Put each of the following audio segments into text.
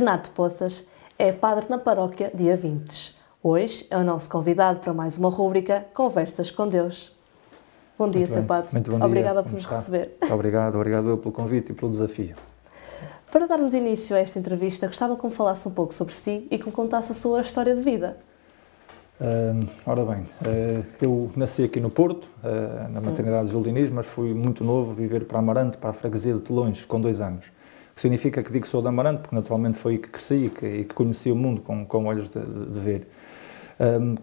Renato Poças é padre na paróquia Dia Vintes. Hoje é o nosso convidado para mais uma rúbrica Conversas com Deus. Bom dia, Sr. Padre. Muito bom dia. Obrigada por nos receber. Obrigado eu pelo convite e pelo desafio. Para darmos início a esta entrevista, gostava que me falasse um pouco sobre si e que me contasse a sua história de vida. Ora bem, eu nasci aqui no Porto, na maternidade de Jules Diniz, mas fui muito novo viver para Amarante, para a freguesia de Telões, com 2 anos. O que significa que digo que sou de Amarante, porque naturalmente foi aí que cresci e que conheci o mundo com olhos de ver.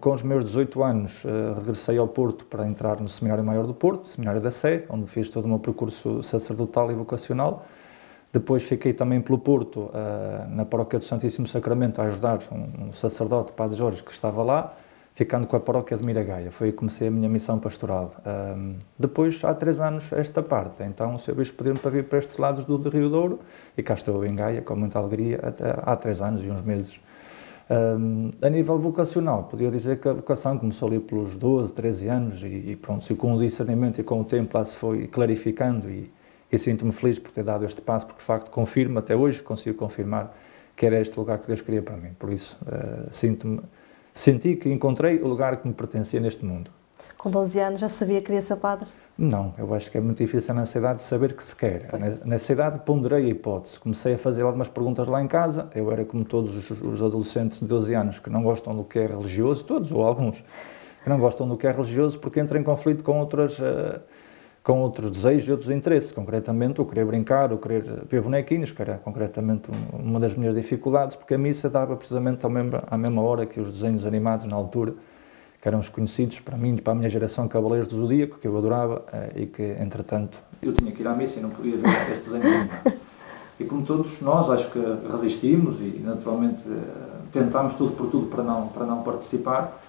Com os meus 18 anos, regressei ao Porto para entrar no Seminário Maior do Porto, Seminário da Sé, onde fiz todo o meu percurso sacerdotal e vocacional. Depois fiquei também pelo Porto, na Paróquia do Santíssimo Sacramento, a ajudar um sacerdote, Padre Jorge, que estava lá, ficando com a Paróquia de Miragaia. Foi aí que comecei a minha missão pastoral. Depois, há 3 anos, esta parte. Então, o Sr. Bispo pediu-me para vir para estes lados do Rio Douro, e cá estou em Gaia, com muita alegria, há 3 anos e uns meses. A nível vocacional, podia dizer que a vocação começou ali pelos 12, 13 anos e pronto, e com o discernimento e com o tempo lá se foi clarificando e sinto-me feliz por ter dado este passo, porque de facto confirmo, até hoje consigo confirmar que era este lugar que Deus queria para mim. Por isso, senti que encontrei o lugar que me pertencia neste mundo. Com 12 anos já sabia que queria ser padre? Não, eu acho que é muito difícil nessa idade saber que se quer. Nessa idade ponderei a hipótese, comecei a fazer algumas perguntas lá em casa, eu era como todos os adolescentes de 12 anos que não gostam do que é religioso, todos ou alguns, que não gostam do que é religioso porque entram em conflito com outros desejos e outros interesses, concretamente o querer brincar, o querer ver bonequinhos, que era concretamente uma das minhas dificuldades, porque a missa dava precisamente à mesma hora que os desenhos animados na altura, que eram os conhecidos para mim e para a minha geração, Cavaleiros do Zodíaco, que eu adorava e que, entretanto, eu tinha que ir à missa e não podia ver este desenho animado. E como todos nós, acho que resistimos e, naturalmente, tentámos tudo por tudo para não participar,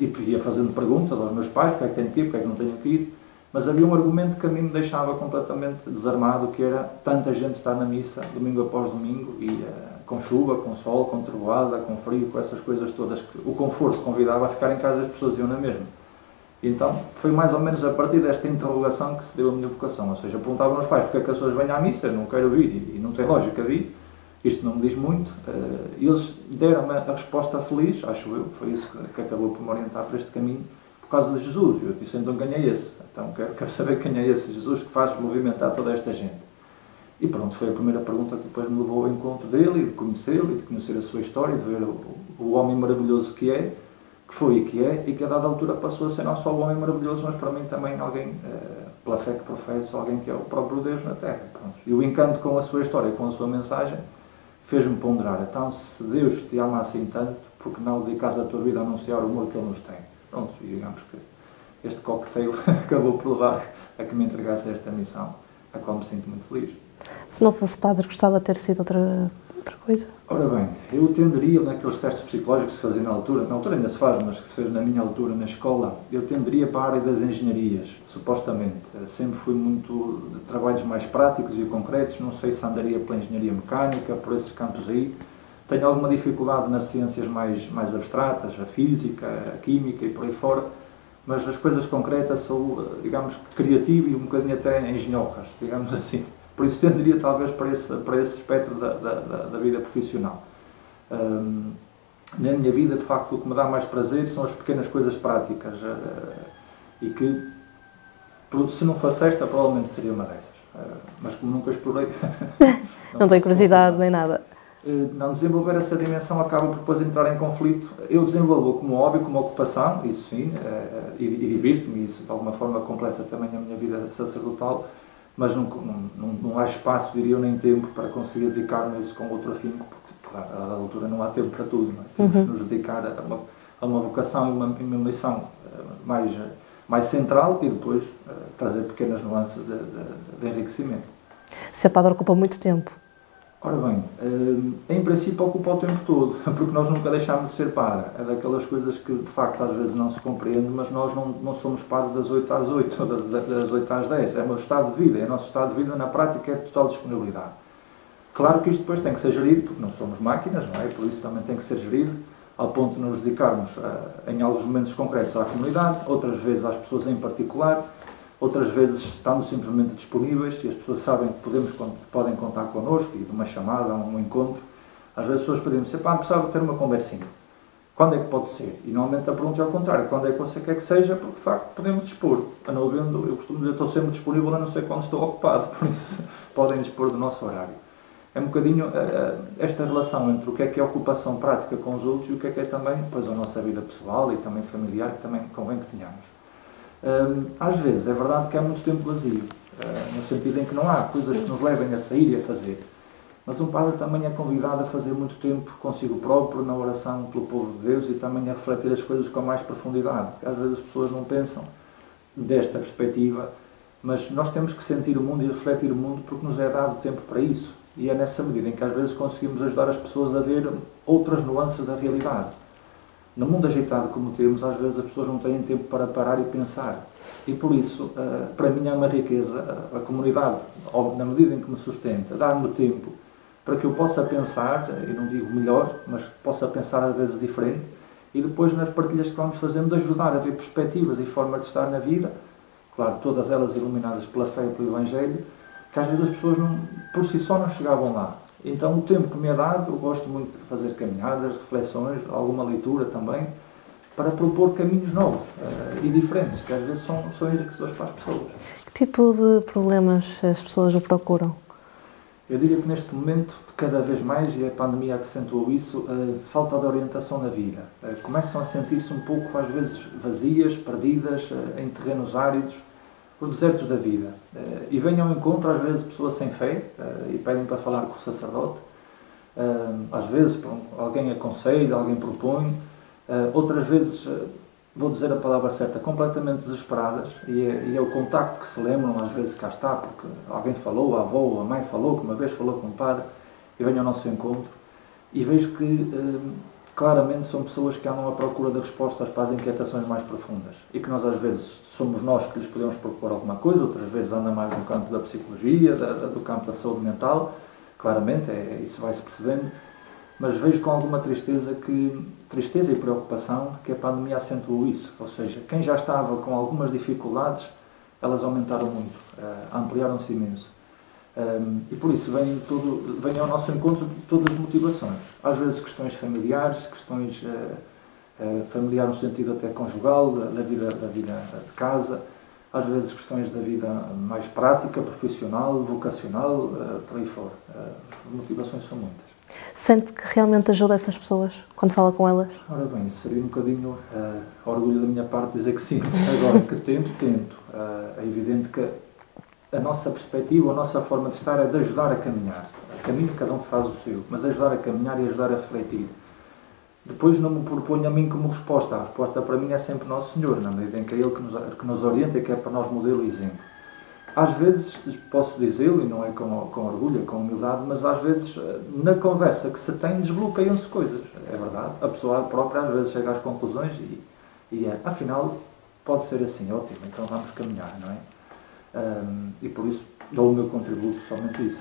e ia fazendo perguntas aos meus pais, porque é que tenho que ir, porque é que não tenho que ir, mas havia um argumento que a mim me deixava completamente desarmado, que era tanta gente estar na missa, domingo após domingo, e com chuva, com sol, com trovoada, com frio, com essas coisas todas, que o conforto convidava a ficar em casa, as pessoas iam na mesma. E então, foi mais ou menos a partir desta interrogação que se deu a minha vocação, ou seja, eu perguntava aos pais porque é que as pessoas vêm à missa, eu não quero vir, e não tem lógica vir, isto não me diz muito, e eles deram-me a resposta feliz, acho eu, foi isso que acabou por me orientar para este caminho, por causa de Jesus. Eu disse, então quem é esse? Então quero saber quem é esse Jesus que faz movimentar toda esta gente. E pronto, foi a primeira pergunta que depois me levou ao encontro dele, e de conhecê-lo, e de conhecer a sua história, de ver o homem maravilhoso que foi e que é, e que a dada altura passou a ser não só o homem maravilhoso, mas para mim também alguém, pela fé que professa, alguém que é o próprio Deus na Terra. Pronto. E o encanto com a sua história, com a sua mensagem, fez-me ponderar, então se Deus te ama assim tanto, porque não dedicas a tua vida a anunciar o amor que Ele nos tem? Pronto, e digamos que este cocktail acabou por levar a que me entregasse a esta missão, a qual me sinto muito feliz. Se não fosse padre, gostava de ter sido outra coisa? Ora bem, eu tenderia, naqueles testes psicológicos que se faziam na altura ainda se faz, mas que se fez na minha altura na escola, eu tenderia para a área das engenharias, supostamente. Sempre fui muito de trabalhos mais práticos e concretos, não sei se andaria pela engenharia mecânica, por esses campos aí. Tenho alguma dificuldade nas ciências mais abstratas, a física, a química e por aí fora, mas as coisas concretas sou, digamos, criativo e um bocadinho até engenhocas, digamos assim. Por isso tenderia talvez para esse espectro da vida profissional. Na minha vida, de facto, o que me dá mais prazer são as pequenas coisas práticas e que, se não fosse esta, provavelmente seria uma dessas. Mas como nunca explorei... não tenho curiosidade nem nada. Não desenvolver essa dimensão acaba por depois entrar em conflito. Eu desenvolvo como hobby, como ocupação, isso sim, e divirto-me, e isso de alguma forma completa também a minha vida sacerdotal, mas não há espaço, diria eu, nem tempo para conseguir dedicar-me a isso com outro afinco, porque, claro, à altura não há tempo para tudo, não é? Temos que nos dedicar a uma vocação e uma missão mais central e depois trazer pequenas nuances de enriquecimento. Ser padre ocupa muito tempo. Ora bem, em princípio ocupa o tempo todo, porque nós nunca deixámos de ser padre. É daquelas coisas que, de facto, às vezes não se compreende, mas nós não somos padre das 8 às 8, ou das 8 às 10. É o meu estado de vida, é o nosso estado de vida na prática, é de total disponibilidade. Claro que isto depois tem que ser gerido, porque não somos máquinas, não é? Por isso também tem que ser gerido, ao ponto de nos dedicarmos, em alguns momentos concretos, à comunidade, outras vezes às pessoas em particular, outras vezes estamos simplesmente disponíveis e as pessoas sabem que podem contar connosco, e de uma chamada, um encontro. Às vezes as pessoas pedem-me, precisava ter uma conversinha. Quando é que pode ser? E normalmente a pergunta é ao contrário, quando é que você quer que seja, porque de facto podemos dispor. A não havendo, eu costumo dizer, estou sempre disponível, a não ser quando estou ocupado, por isso podem dispor do nosso horário. É um bocadinho esta relação entre o que é ocupação prática com os outros e o que é também depois a nossa vida pessoal e também familiar, que também convém que tenhamos. Às vezes é verdade que há muito tempo vazio, no sentido em que não há coisas que nos levem a sair e a fazer. Mas um padre também é convidado a fazer muito tempo consigo próprio, na oração pelo povo de Deus e também a refletir as coisas com mais profundidade. Às vezes as pessoas não pensam desta perspectiva, mas nós temos que sentir o mundo e refletir o mundo porque nos é dado tempo para isso. E é nessa medida em que às vezes conseguimos ajudar as pessoas a ver outras nuances da realidade. No mundo ajeitado como temos, às vezes as pessoas não têm tempo para parar e pensar. E por isso, para mim é uma riqueza, a comunidade, na medida em que me sustenta, dá-me tempo para que eu possa pensar, eu não digo melhor, mas possa pensar às vezes diferente, e depois nas partilhas que vamos fazendo, ajudar a ver perspectivas e formas de estar na vida, claro, todas elas iluminadas pela fé e pelo Evangelho, que às vezes as pessoas por si só não chegavam lá. Então o tempo que me é dado, eu gosto muito de fazer caminhadas, reflexões, alguma leitura também, para propor caminhos novos e diferentes, que às vezes são enriquecedores para as pessoas. Que tipo de problemas as pessoas o procuram? Eu diria que neste momento, cada vez mais, e a pandemia acentuou isso, falta de orientação na vida. Começam a sentir-se um pouco, às vezes, vazias, perdidas, em terrenos áridos, os desertos da vida. E vêm ao encontro, às vezes, pessoas sem fé, e pedem para falar com o sacerdote. Às vezes, alguém aconselha, alguém propõe. Outras vezes, vou dizer a palavra certa, completamente desesperadas, e é o contacto que se lembram, às vezes cá está, porque alguém falou, a avó ou a mãe falou, que uma vez falou com o padre, e vem ao nosso encontro, e vejo que claramente são pessoas que andam à procura de respostas para as inquietações mais profundas, e que nós às vezes somos nós que lhes podemos propor alguma coisa, outras vezes anda mais no campo da psicologia, do campo da saúde mental, claramente, isso vai-se percebendo, mas vejo com alguma tristeza e preocupação que a pandemia acentuou isso. Ou seja, quem já estava com algumas dificuldades, elas aumentaram muito, ampliaram-se imenso. E por isso vem ao nosso encontro todas as motivações. Às vezes questões familiares, questões familiares no sentido até conjugal, da vida de casa, às vezes questões da vida mais prática, profissional, vocacional, por aí fora. As motivações são muitas. Sente que realmente ajuda essas pessoas quando fala com elas? Ora bem, seria um bocadinho orgulho da minha parte dizer que sim. Agora, que tento. É evidente que a nossa perspectiva, a nossa forma de estar é de ajudar a caminhar. A caminho cada um faz o seu, mas ajudar a caminhar e ajudar a refletir. Depois não me proponho a mim como resposta. A resposta para mim é sempre Nosso Senhor, na medida em que é Ele que nos orienta e que é para nós modelo e exemplo. Às vezes, posso dizê-lo, e não é com orgulho, é com humildade, mas às vezes, na conversa que se tem, desbloqueiam-se coisas. É verdade. A pessoa própria às vezes chega às conclusões e afinal, pode ser assim, ótimo, então vamos caminhar, não é? E por isso, dou o meu contributo, somente isso.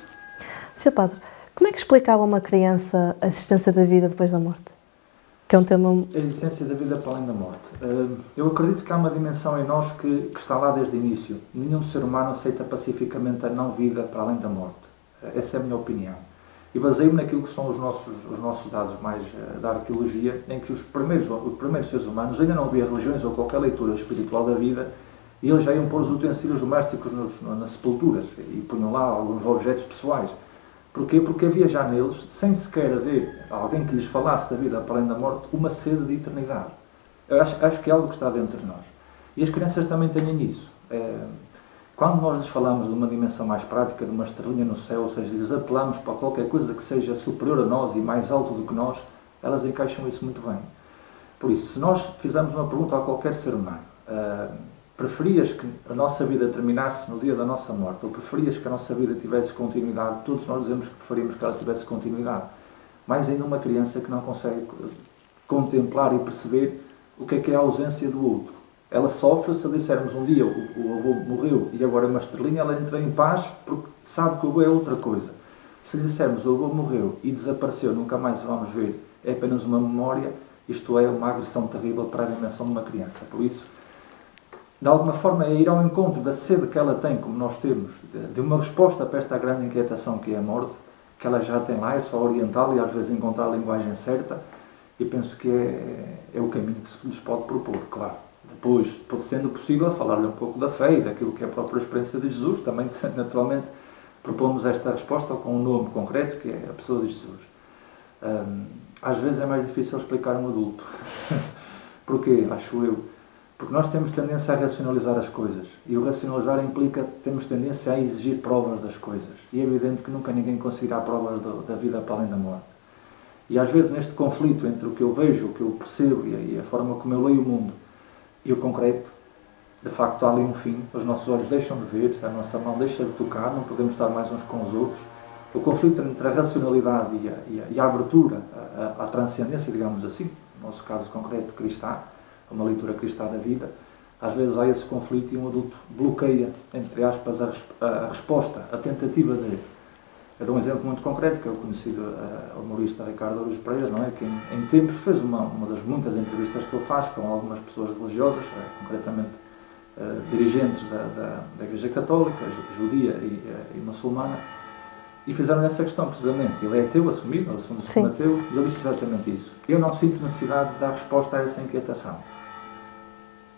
Sr. Padre, como é que explicava a uma criança a existência da vida depois da morte? Que é um tema... A existência da vida para além da morte. Eu acredito que há uma dimensão em nós que está lá desde o início. Nenhum ser humano aceita pacificamente a não-vida para além da morte. Essa é a minha opinião. E baseio-me naquilo que são os nossos dados mais da arqueologia, em que os primeiros seres humanos ainda não havia religiões ou qualquer leitura espiritual da vida, e eles já iam pôr os utensílios domésticos nas sepulturas e punham lá alguns objetos pessoais. Porquê? Porque havia já neles, sem sequer haver alguém que lhes falasse da vida para além da morte, uma sede de eternidade. Eu acho que é algo que está dentro de nós. E as crianças também têm isso. Quando nós lhes falamos de uma dimensão mais prática, de uma estrelinha no céu, ou seja, lhes apelamos para qualquer coisa que seja superior a nós e mais alto do que nós, elas encaixam isso muito bem. Por isso, se nós fizermos uma pergunta a qualquer ser humano, preferias que a nossa vida terminasse no dia da nossa morte, ou preferias que a nossa vida tivesse continuidade? Todos nós dizemos que preferimos que ela tivesse continuidade. Mais ainda uma criança que não consegue contemplar e perceber o que é a ausência do outro. Ela sofre se dissermos um dia o avô morreu e agora é uma estrelinha, ela entra em paz porque sabe que o avô é outra coisa. Se lhe dissermos o avô morreu e desapareceu, nunca mais o vamos ver, é apenas uma memória, isto é uma agressão terrível para a dimensão de uma criança. Por isso, de alguma forma é ir ao encontro da sede que ela tem, como nós temos, de uma resposta para esta grande inquietação que é a morte, que ela já tem lá, é só orientá-la e às vezes encontrar a linguagem certa, e penso que é o caminho que se lhes pode propor, claro. Depois, sendo possível, falar-lhe um pouco da fé e daquilo que é a própria experiência de Jesus, também naturalmente propomos esta resposta com um nome concreto, que é a pessoa de Jesus. Às vezes é mais difícil explicar a um adulto. Porquê? Acho eu. Porque nós temos tendência a racionalizar as coisas. E o racionalizar implica que temos tendência a exigir provas das coisas. E é evidente que nunca ninguém conseguirá provas da vida para além da morte. E às vezes neste conflito entre o que eu vejo, o que eu percebo e a forma como eu leio o mundo e o concreto, de facto há ali um fim. Os nossos olhos deixam de ver, a nossa mão deixa de tocar, não podemos estar mais uns com os outros. O conflito entre a racionalidade e a abertura à transcendência, digamos assim, no nosso caso concreto cristã, uma leitura cristã da vida, às vezes há esse conflito e um adulto bloqueia, entre aspas, a resposta, a tentativa de... Eu dou um exemplo muito concreto, que é o conhecido humorista Ricardo Araújo Pereira, não é? Que em tempos fez uma das muitas entrevistas que ele faz com algumas pessoas religiosas, concretamente dirigentes da Igreja Católica, judia e muçulmana, e fizeram essa questão precisamente. Ele é ateu assumido, assume-se como ateu, e ele disse exatamente isso. Eu não sinto necessidade de dar resposta a essa inquietação.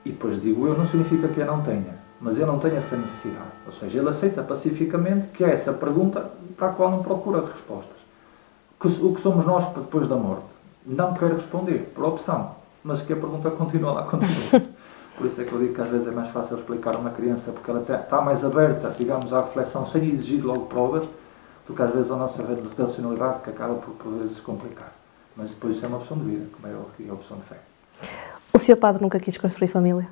E depois digo eu, não significa que eu não tenha, mas eu não tenho essa necessidade. Ou seja, ele aceita pacificamente que é essa pergunta para a qual não procura respostas. O que somos nós depois da morte? Não quero responder, por opção, mas que a pergunta continua lá continua. Por isso é que eu digo que às vezes é mais fácil explicar a uma criança, porque ela está mais aberta, digamos, à reflexão, sem exigir logo provas, do que às vezes a nossa racionalidade, que acaba por vezes complicar. Mas depois isso é uma opção de vida, como é a opção de fé. O Sr. Padre nunca quis construir família?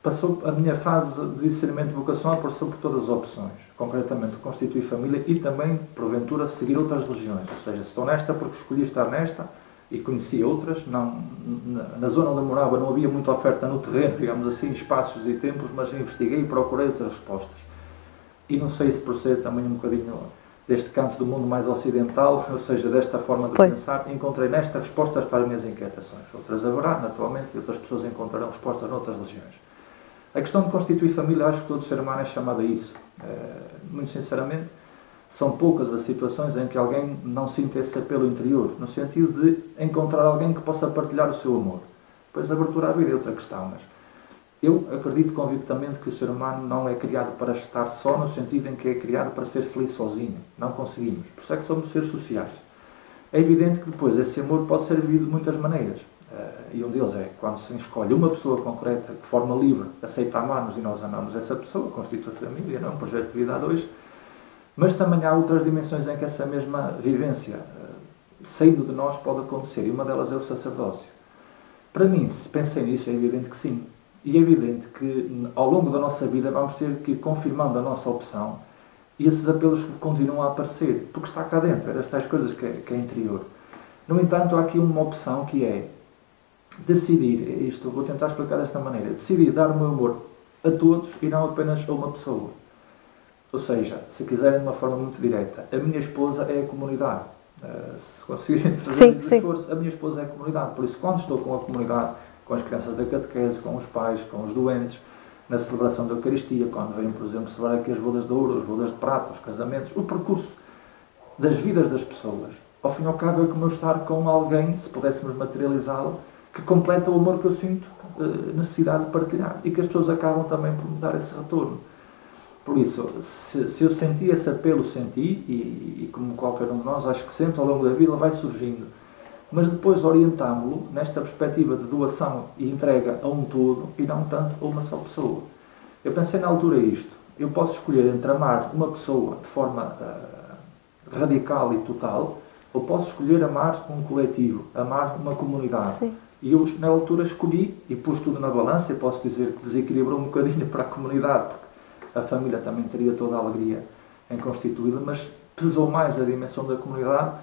Passou a minha fase de discernimento vocacional, passou por todas as opções. Concretamente, constituir família e também, porventura, seguir outras religiões. Ou seja, estou nesta porque escolhi estar nesta e conheci outras. Não, na zona onde eu morava não havia muita oferta no terreno, digamos assim, espaços e tempos, mas investiguei e procurei outras respostas. E não sei se procede também um bocadinho deste canto do mundo mais ocidental, ou seja, desta forma de pensar, encontrei nesta respostas para as minhas inquietações. Outras haverá, naturalmente, e outras pessoas encontrarão respostas noutras religiões. A questão de constituir família, acho que todo ser humano é chamado a isso. Muito sinceramente, são poucas as situações em que alguém não sinta esse apelo interior, no sentido de encontrar alguém que possa partilhar o seu amor. Depois, a abertura à vida é outra questão, mas eu acredito convictamente que o ser humano não é criado para estar só, no sentido em que é criado para ser feliz sozinho. Não conseguimos. Por isso é que somos seres sociais. É evidente que depois esse amor pode ser vivido de muitas maneiras. E um deles é quando se escolhe uma pessoa concreta, de forma livre, aceita amar-nos e nós amamos essa pessoa, constitui a família, não é um projeto de vida a dois. Mas também há outras dimensões em que essa mesma vivência, saindo de nós, pode acontecer. E uma delas é o sacerdócio. Para mim, se pensei nisso, é evidente que sim. E é evidente que, ao longo da nossa vida, vamos ter que ir confirmando a nossa opção e esses apelos continuam a aparecer, porque está cá dentro, é destas coisas que é interior. No entanto, há aqui uma opção que é decidir, isto vou tentar explicar desta maneira, decidir dar o meu amor a todos e não apenas a uma pessoa. Ou seja, se quiserem de uma forma muito direta, a minha esposa é a comunidade. Se conseguirem fazer esse esforço, a minha esposa é a comunidade. Por isso, quando estou com a comunidade, com as crianças da catequese, com os pais, com os doentes, na celebração da Eucaristia, quando vêm, por exemplo, celebrar aqui as bodas de ouro, as bodas de prata, os casamentos, o percurso das vidas das pessoas. Ao fim e ao cabo é como eu estar com alguém, se pudéssemos materializá-lo, que completa o amor que eu sinto necessidade de partilhar e que as pessoas acabam também por me dar esse retorno. Por isso, se eu senti esse apelo, senti, e como qualquer um de nós, acho que sempre ao longo da vida vai surgindo. Mas depois orientámo-lo nesta perspectiva de doação e entrega a um todo e não tanto a uma só pessoa. Eu pensei na altura isto. Eu posso escolher entre amar uma pessoa de forma radical e total, ou posso escolher amar um coletivo, amar uma comunidade. Sim. E eu, na altura, escolhi e pus tudo na balança. Eu posso dizer que desequilibrou um bocadinho para a comunidade, porque a família também teria toda a alegria em constituí-la, mas pesou mais a dimensão da comunidade,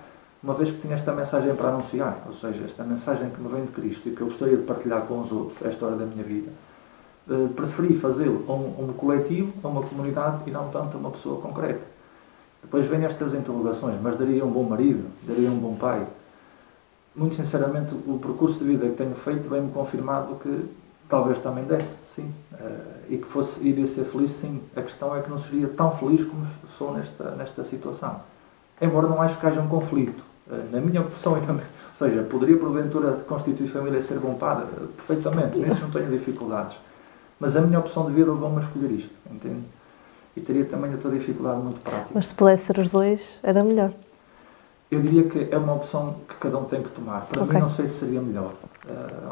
uma vez que tinha esta mensagem para anunciar, ou seja, esta mensagem que me vem de Cristo e que eu gostaria de partilhar com os outros, esta hora da minha vida. Preferi fazê-lo a um coletivo, a uma comunidade e não tanto a uma pessoa concreta. Depois vêm estas interrogações, mas daria um bom marido? Daria um bom pai? Muito sinceramente, o percurso de vida que tenho feito vem-me confirmado que talvez também desse, sim. e que iria ser feliz, sim. A questão é que não seria tão feliz como sou nesta situação. Embora não acho que haja um conflito. Na minha opção, ou seja, poderia porventura constituir família e ser bom padre? Perfeitamente, nisso não tenho dificuldades. Mas a minha opção de vida levou-me a escolher isto, entende? E teria também outra dificuldade muito prática. Mas se pudesse ser os dois, era melhor. Eu diria que é uma opção que cada um tem que tomar. Para mim, não sei se seria melhor.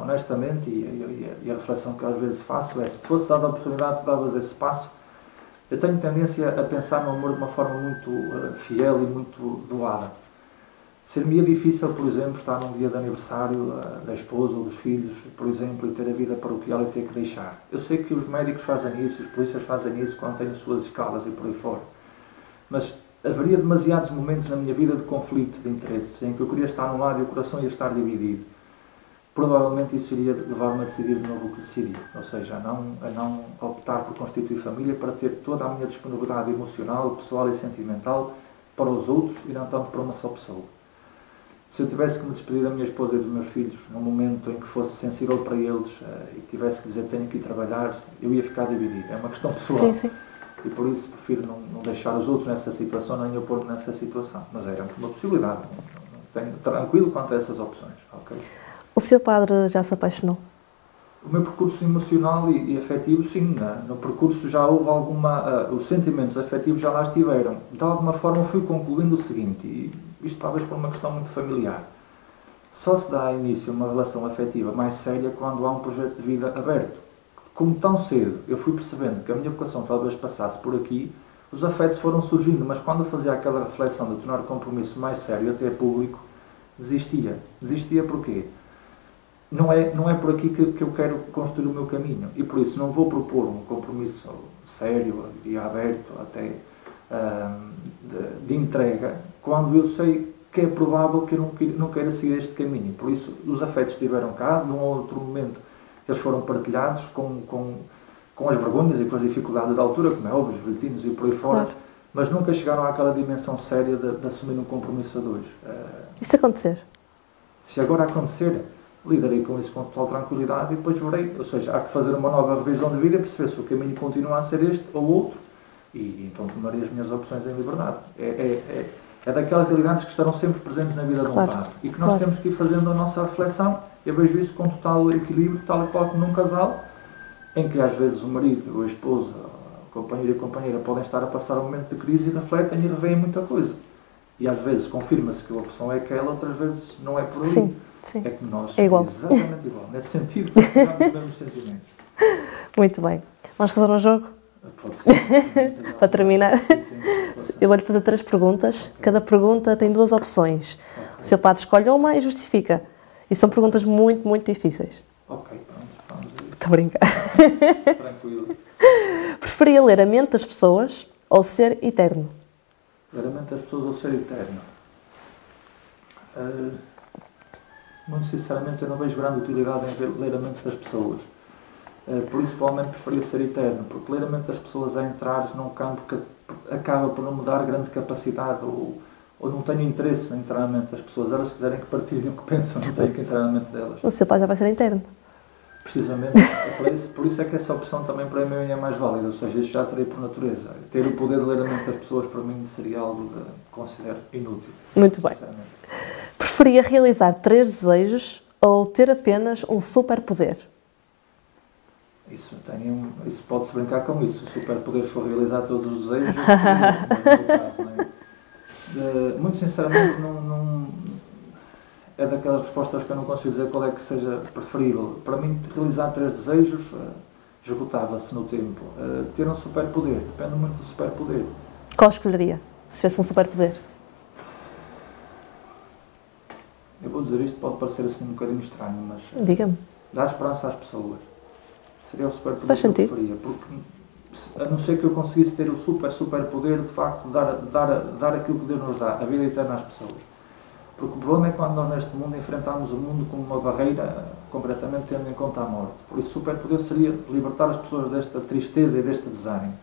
Honestamente, e a reflexão que às vezes faço é, se te fosse dada a oportunidade de davas esse passo, eu tenho tendência a pensar no amor de uma forma muito fiel e muito doada. Ser-me difícil, por exemplo, estar num dia de aniversário da esposa ou dos filhos, por exemplo, e ter a vida paroquial e ter que deixar. Eu sei que os médicos fazem isso, os polícias fazem isso quando têm as suas escalas e por aí fora. Mas haveria demasiados momentos na minha vida de conflito de interesses, em que eu queria estar num lado e o coração ia estar dividido. Provavelmente isso iria levar-me a decidir de novo o que decidia, ou seja, a não optar por constituir família para ter toda a minha disponibilidade emocional, pessoal e sentimental para os outros e não tanto para uma só pessoa. Se eu tivesse que me despedir da minha esposa e dos meus filhos num momento em que fosse sensível para eles e tivesse que dizer tenho que ir trabalhar, eu ia ficar dividido. É uma questão pessoal. Sim, sim. E por isso prefiro não deixar os outros nessa situação, nem eu pôr-me nessa situação. Mas é uma possibilidade. Tenho tranquilo quanto a essas opções. Okay? O seu padre já se apaixonou? O meu percurso emocional e afetivo, sim. No percurso já houve os sentimentos afetivos já lá estiveram. De alguma forma fui concluindo o seguinte, e isto talvez por uma questão muito familiar. Só se dá início a uma relação afetiva mais séria quando há um projeto de vida aberto. Como tão cedo eu fui percebendo que a minha vocação talvez passasse por aqui, os afetos foram surgindo, mas quando eu fazia aquela reflexão de tornar o compromisso mais sério até público, desistia. Desistia porquê? Não é por aqui que eu quero construir o meu caminho e por isso não vou propor um compromisso sério e aberto até de entrega quando eu sei que é provável que eu não queira seguir este caminho. Por isso os afetos estiveram cá, num outro momento eles foram partilhados com as vergonhas e com as dificuldades da altura, como é óbvio, os bilhetinos e por aí fora, claro. Mas nunca chegaram àquela dimensão séria de assumir um compromisso a dois. E se acontecer? Se agora acontecer, lidarei com isso com total tranquilidade e depois verei. Ou seja, há que fazer uma nova revisão de vida e perceber se o caminho continua a ser este ou outro e então tomarei as minhas opções em liberdade. É daquelas realidades que estarão sempre presentes na vida de um padre e que nós temos que ir fazendo a nossa reflexão. Eu vejo isso com total equilíbrio, tal e qual como num casal, em que às vezes o marido, a esposa, o companheiro e a companheira podem estar a passar um momento de crise e refletem e reveem muita coisa. E às vezes confirma-se que a opção é aquela, outras vezes não é por aí. Sim. É que nós é igual. Exatamente igual. Nesse sentido, partilhamos os mesmos sentimentos. Muito bem. Vamos fazer um jogo? Pode ser. Para terminar, Sim, eu vou-lhe fazer 3 perguntas. Okay. Cada pergunta tem 2 opções. Okay. O seu padre escolhe uma e justifica. E são perguntas muito, muito difíceis. Ok, pronto. Estou a brincar. Tranquilo. Preferia ler a mente das pessoas ou ser eterno? Ler a mente das pessoas ou ser eterno? Muito sinceramente, eu não vejo grande utilidade em ler a mente das pessoas. Por isso, provavelmente, preferia ser eterno, porque ler a mente das pessoas é entrar num campo que acaba por não me dar grande capacidade ou não tenho interesse em entrar na mente das pessoas. Elas, se quiserem que partilhem o que pensam, não tenho que entrar na mente delas. O seu pai já vai ser eterno. Precisamente. Por isso é que essa opção também para mim é mais válida. Ou seja, isso já terei por natureza. Ter o poder de ler a mente das pessoas, para mim, seria algo que considero inútil. Muito bem. Preferia realizar 3 desejos ou ter apenas um superpoder? Isso pode-se brincar com isso. Se o superpoder for realizar todos os desejos, eu caso, não é? Muito sinceramente, não é daquelas respostas que eu não consigo dizer qual é que seja preferível. Para mim, realizar 3 desejos esgotava-se no tempo. Ter um superpoder, depende muito do superpoder. Qual escolheria, se tivesse um superpoder? Eu vou dizer isto, pode parecer assim um bocadinho estranho, mas... Diga-me. Dar esperança às pessoas. Seria o superpoder Faz sentido. Que eu preferia. Porque, a não ser que eu conseguisse ter o superpoder, de facto, dar aquilo que Deus nos dá, a vida eterna às pessoas. Porque o problema é quando nós neste mundo enfrentamos o mundo como uma barreira, concretamente tendo em conta a morte. Por isso, o superpoder seria libertar as pessoas desta tristeza e deste desânimo.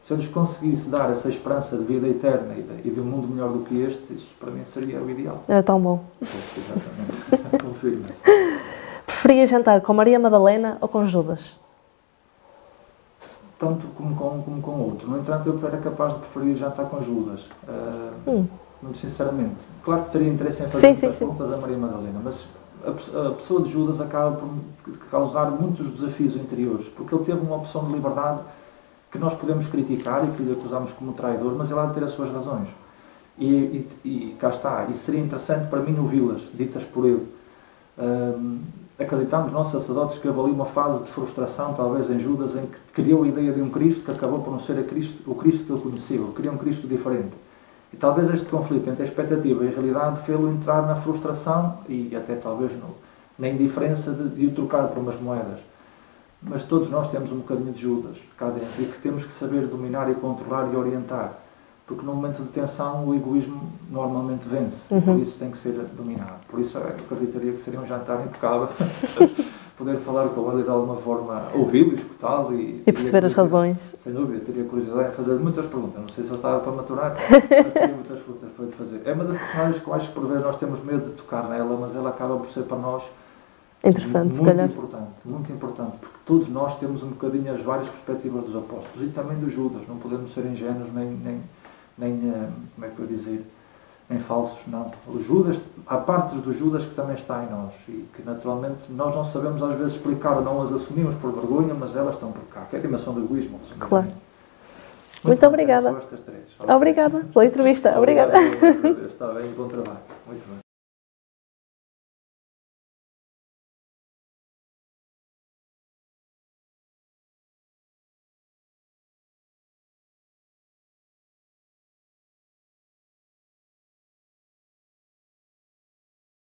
Se eu lhes conseguisse dar essa esperança de vida eterna e de um mundo melhor do que este, isso para mim seria o ideal. Era tão bom. Exatamente. Confirma-se. Preferia jantar com Maria Madalena ou com Judas? tanto como com o outro. No entanto, eu era capaz de preferir jantar com Judas. Muito sinceramente. Claro que teria interesse em fazer muitas perguntas a Maria Madalena, mas a pessoa de Judas acaba por causar muitos desafios interiores, porque ele teve uma opção de liberdade que nós podemos criticar e que lhe acusamos como traidor, mas ele há de ter as suas razões. E cá está. E seria interessante para mim ouvi-las, ditas por ele. Acreditamos, nós sacerdotes, que houve ali uma fase de frustração, talvez em Judas, em que criou a ideia de um Cristo que acabou por não ser o Cristo que ele conheceu. Queria um Cristo diferente. E talvez este conflito entre a expectativa e a realidade fê-lo entrar na frustração e até talvez na indiferença de o trocar por umas moedas. Mas todos nós temos um bocadinho de Judas cá dentro e que temos que saber dominar e controlar e orientar. Porque no momento de tensão o egoísmo normalmente vence. Por isso tem que ser dominado. Por isso eu acreditaria que seria um jantar impecável. Poder falar com ele e de alguma forma ouvi-lo, escutá-lo e perceber as razões. Sem dúvida, teria curiosidade em fazer muitas perguntas. Não sei se ele estava para maturar, mas teria muitas perguntas para lhe fazer. É uma das personagens que eu acho que por vezes nós temos medo de tocar nela, mas ela acaba por ser para nós interessante, se calhar. Muito importante, porque todos nós temos um bocadinho as várias perspectivas dos apóstolos e também do Judas. Não podemos ser ingênuos nem como é que eu ia dizer, nem falsos, não. O Judas, há partes do Judas que também está em nós e que naturalmente nós não sabemos às vezes explicar ou não as assumimos por vergonha, mas elas estão por cá, que é a dimensão do egoísmo. Claro. Muito obrigada. Obrigada pela entrevista. Obrigada. Está bem, bom trabalho. Muito bem.